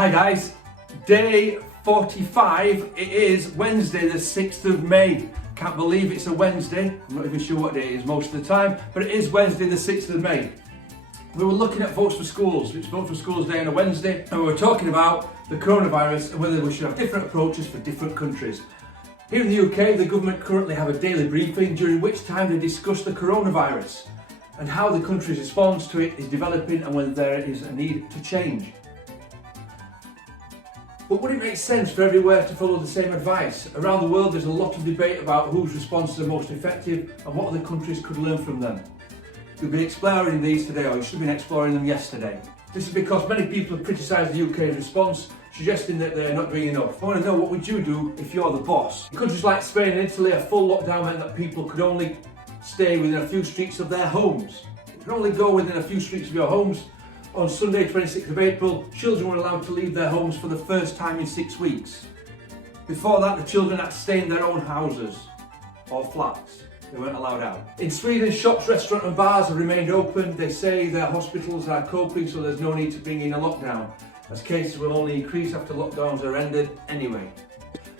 Hi guys, day 45, it is Wednesday the 6th of May. Can't believe it's a Wednesday, I'm not even sure what day it is most of the time, but it is Wednesday the 6th of May. We were looking at Votes for Schools, it's Votes for Schools Day on a Wednesday, and we were talking about the coronavirus and whether we should have different approaches for different countries. Here in the UK, the government currently have a daily briefing during which time they discuss the coronavirus and how the country's response to it is developing and whether there is a need to change. But would it make sense for everywhere to follow the same advice? Around the world there's a lot of debate about whose responses are most effective and what other countries could learn from them. We'll be exploring these today, or you should have been exploring them yesterday. This is because many people have criticised the UK's response, suggesting that they're not doing enough. I want to know, what would you do if you're the boss? In countries like Spain and Italy, a full lockdown meant that people could only stay within a few streets of their homes. You can only go within a few streets of your homes. On Sunday 26th of April, children were allowed to leave their homes for the first time in 6 weeks. Before that, the children had to stay in their own houses or flats. They weren't allowed out. In Sweden, shops, restaurants and bars have remained open. They say their hospitals are coping, so there's no need to bring in a lockdown, as cases will only increase after lockdowns are ended anyway.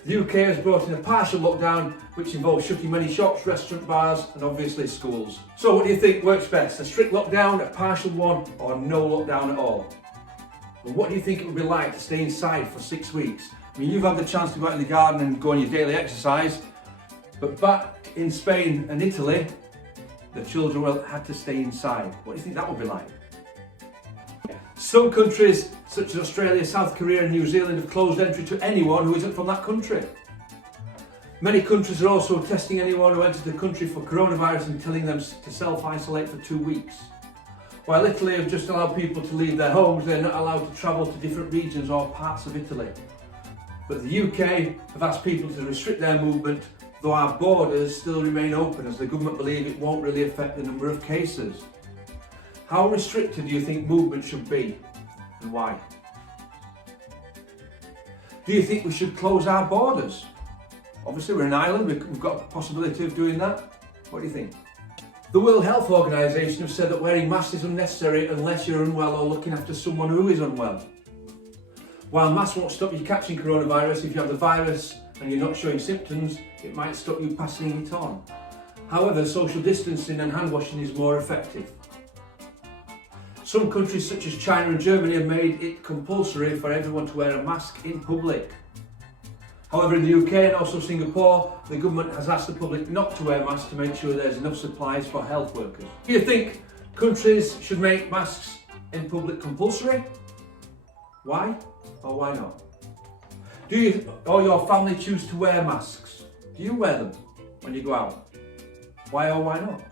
The UK has brought in a partial lockdown, which involves shutting many shops, restaurants, bars and obviously schools. So what do you think works best? A strict lockdown, a partial one, or no lockdown at all? And what do you think it would be like to stay inside for 6 weeks? I mean, you've had the chance to go out in the garden and go on your daily exercise, but back in Spain and Italy, the children had to stay inside. What do you think that would be like? Some countries, such as Australia, South Korea and New Zealand, have closed entry to anyone who isn't from that country. Many countries are also testing anyone who enters the country for coronavirus and telling them to self-isolate for 2 weeks. While Italy have just allowed people to leave their homes, they're not allowed to travel to different regions or parts of Italy. But the UK have asked people to restrict their movement, though our borders still remain open, as the government believe it won't really affect the number of cases. How restricted do you think movement should be, and why? Do you think we should close our borders? Obviously we're an island, we've got a possibility of doing that. What do you think? The World Health Organization have said that wearing masks is unnecessary unless you're unwell or looking after someone who is unwell. While masks won't stop you catching coronavirus, if you have the virus and you're not showing symptoms, it might stop you passing it on. However, social distancing and hand washing is more effective. Some countries such as China and Germany have made it compulsory for everyone to wear a mask in public. However, in the UK and also Singapore, the government has asked the public not to wear masks to make sure there's enough supplies for health workers. Do you think countries should make masks in public compulsory? Why or why not? Do you or your family choose to wear masks? Do you wear them when you go out? Why or why not?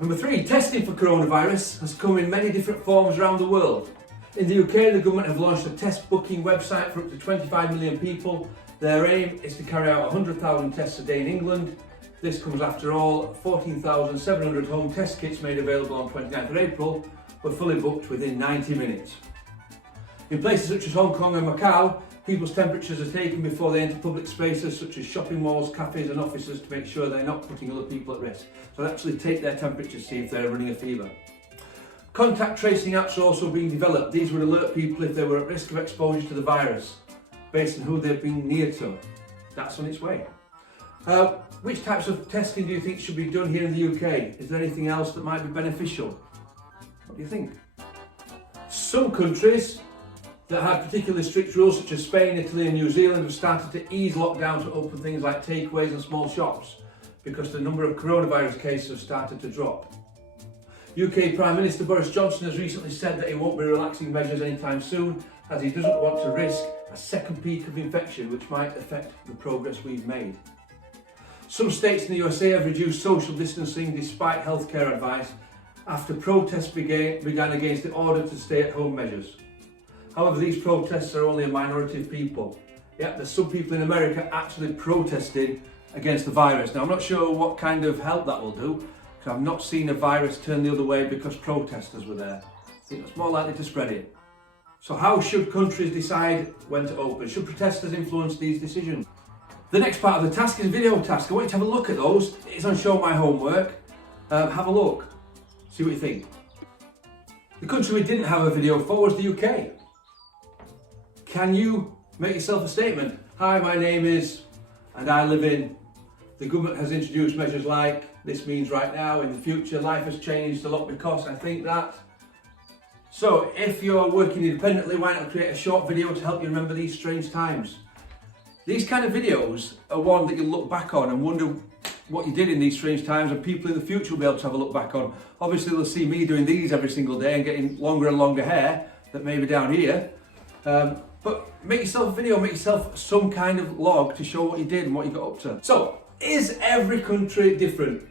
Number 3, testing for coronavirus has come in many different forms around the world. In the UK, the government have launched a test booking website for up to 25 million people. Their aim is to carry out 100,000 tests a day in England. This comes after all 14,700 home test kits made available on 29th of April were fully booked within 90 minutes. In places such as Hong Kong and Macau, people's temperatures are taken before they enter public spaces such as shopping malls, cafes and offices to make sure they're not putting other people at risk. So they actually take their temperature to see if they're running a fever. Contact tracing apps are also being developed. These would alert people if they were at risk of exposure to the virus, based on who they've been near to. That's on its way. Which types of testing do you think should be done here in the UK? Is there anything else that might be beneficial? What do you think? Some countries that had particularly strict rules such as Spain, Italy and New Zealand have started to ease lockdown to open things like takeaways and small shops because the number of coronavirus cases have started to drop. UK Prime Minister Boris Johnson has recently said that he won't be relaxing measures anytime soon, as he doesn't want to risk a second peak of infection which might affect the progress we've made. Some states in the USA have reduced social distancing despite healthcare advice after protests began against the order to stay at home measures. However, these protests are only a minority of people. Yet there's some people in America actually protesting against the virus. Now I'm not sure what kind of help that will do, because I've not seen a virus turn the other way because protesters were there. I think that's more likely to spread it. So how should countries decide when to open? Should protesters influence these decisions? The next part of the task is a video task. I want you to have a look at those. It's on Show My Homework. Have a look. See what you think. The country we didn't have a video for was the UK. Can you make yourself a statement? Hi, my name is, and I live in. The government has introduced measures like, this means right now, in the future, life has changed a lot because I think that. So if you're working independently, why not create a short video to help you remember these strange times? These kind of videos are one that you look back on and wonder what you did in these strange times, and people in the future will be able to have a look back on. Obviously they'll see me doing these every single day and getting longer and longer hair that may be down here. But make yourself a video, make yourself some kind of log to show what you did and what you got up to. So, is every country different?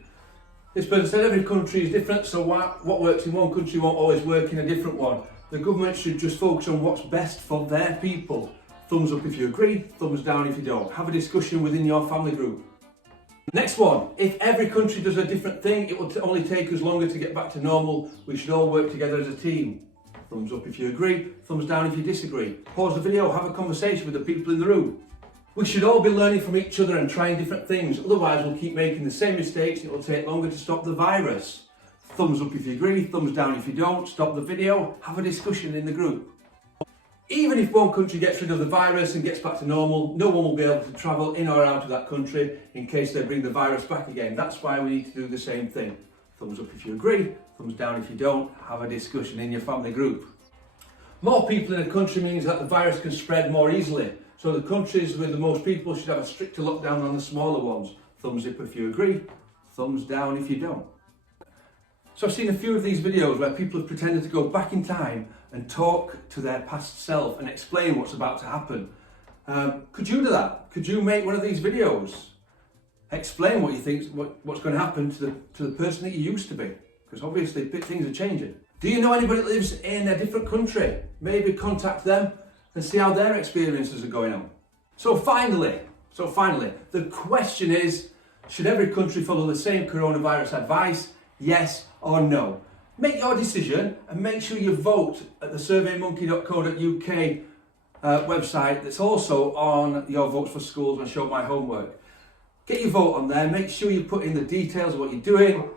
This person said every country is different, so what works in one country won't always work in a different one. The government should just focus on what's best for their people. Thumbs up if you agree, thumbs down if you don't. Have a discussion within your family group. Next one, if every country does a different thing, it will only take us longer to get back to normal. We should all work together as a team. Thumbs up if you agree, thumbs down if you disagree. Pause the video, have a conversation with the people in the room. We should all be learning from each other and trying different things, otherwise we'll keep making the same mistakes and it will take longer to stop the virus. Thumbs up if you agree, thumbs down if you don't. Stop the video, have a discussion in the group. Even if one country gets rid of the virus and gets back to normal, no one will be able to travel in or out of that country in case they bring the virus back again. That's why we need to do the same thing. Thumbs up if you agree, thumbs down if you don't. Have a discussion in your family group. More people in a country means that the virus can spread more easily. So the countries with the most people should have a stricter lockdown than the smaller ones. Thumbs up if you agree, thumbs down if you don't. So I've seen a few of these videos where people have pretended to go back in time and talk to their past self and explain what's about to happen. Could you do that? Could you make one of these videos? Explain what you think, what's going to happen to the person that you used to be. Because obviously things are changing. Do you know anybody that lives in a different country? Maybe contact them and see how their experiences are going on. So finally, the question is, should every country follow the same coronavirus advice? Yes or no? Make your decision and make sure you vote at the surveymonkey.co.uk website that's also on your Votes for Schools and Show My Homework. Get your vote on there, make sure you put in the details of what you're doing.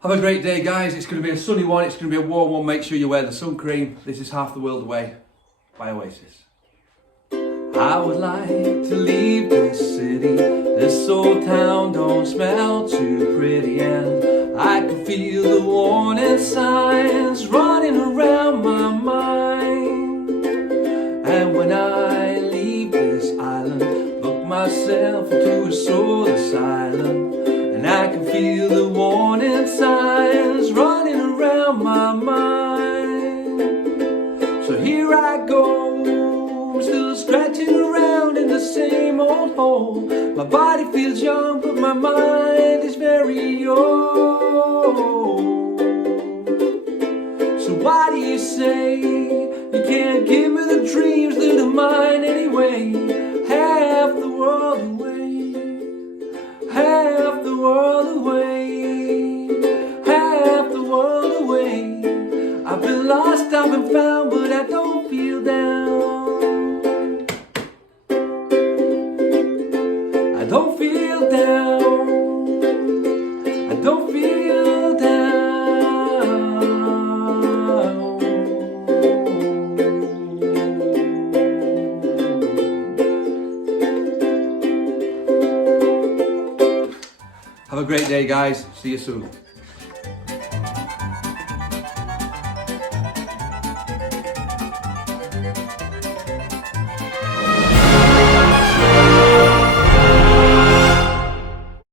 Have a great day guys, it's going to be a sunny one, it's going to be a warm one, make sure you wear the sun cream. This is Half the World Away by Oasis. I would like to leave this city, this old town don't smell too pretty, and I can feel the warning signs running around my mind. And when I leave this island, book myself into a soul asylum, and I can feel the warning signs running around my mind. So here I go, still scratching around in the same old hole. My body feels young, but my mind is very old. So why do you say you can't give me the dreams that are mine anyway? Half the world away, half the world away, half the world away. I've been lost, I've been found, but I don't feel down. I don't feel down. I don't feel down. Have a great day, guys. See you soon.